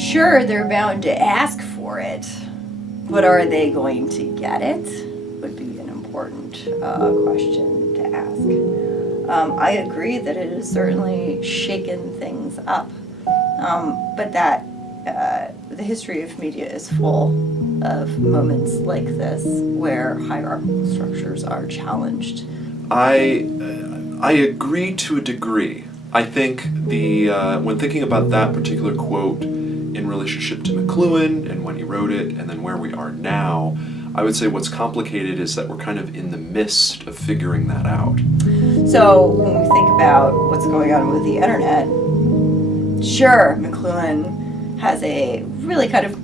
Sure, they're bound to ask for it, but are they going to get it? Would be an important question to ask. I agree that it has certainly shaken things up, but that the history of media is full of moments like this where hierarchical structures are challenged. I agree to a degree. I think when thinking about that particular quote in relationship to McLuhan and when he wrote it and then where we are now, I would say what's complicated is that we're kind of in the midst of figuring that out. So when we think about what's going on with the internet, sure, McLuhan has a really kind of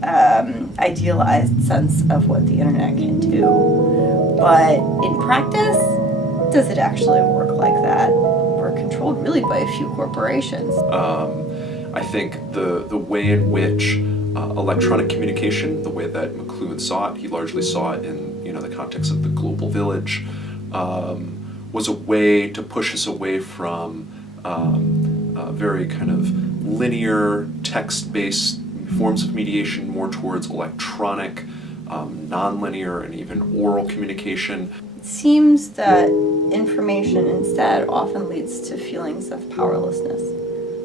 idealized sense of what the internet can do, but in practice, does it actually work like that? We're controlled really by a few corporations. I think the way in which electronic communication, the way that McLuhan saw it, he largely saw it in the context of the global village, was a way to push us away from very kind of linear text-based forms of mediation more towards electronic, non-linear, and even oral communication. It seems that information instead often leads to feelings of powerlessness.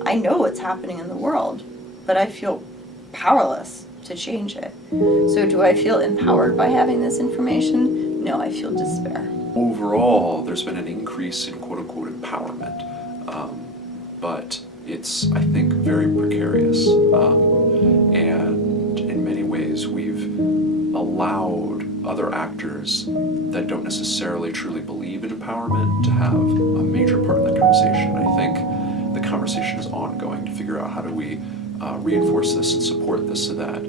I know what's happening in the world, but I feel powerless to change it. So do I feel empowered by having this information? No, I feel despair. Overall, there's been an increase in quote-unquote empowerment, but it's, I think, very precarious. And in many ways, we've allowed other actors that don't necessarily truly believe in empowerment to have a major part in the conversation. I think the conversation is ongoing to figure out how do we reinforce this and support this so that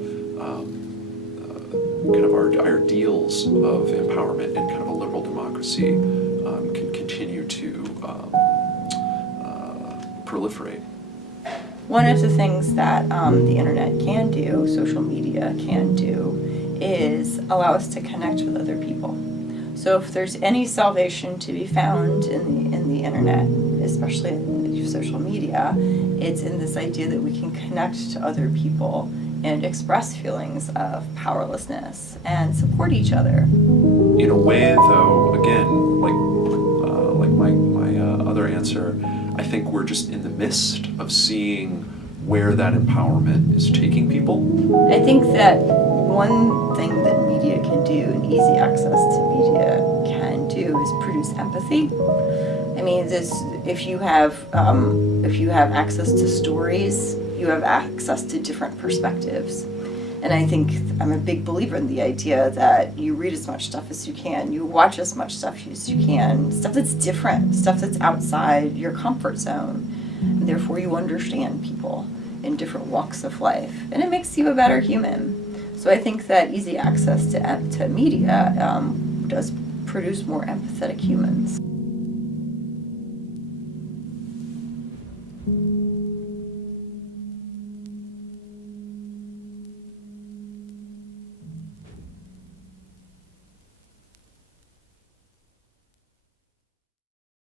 kind of our ideals of empowerment and kind of a liberal democracy can continue to proliferate. One of the things that the internet can do, social media can do, is allow us to connect with other people. So if there's any salvation to be found in the internet, especially in social media, it's in this idea that we can connect to other people and express feelings of powerlessness and support each other. In a way, though, again, like my other answer, I think we're just in the midst of seeing where that empowerment is taking people. I think that one thing that media can do, and easy access to media can do, is produce empathy. I mean, if you have access to stories, you have access to different perspectives. And I think I'm a big believer in the idea that you read as much stuff as you can, you watch as much stuff as you can, stuff that's different, stuff that's outside your comfort zone. And therefore you understand people in different walks of life. And it makes you a better human. So I think that easy access to media does produce more empathetic humans.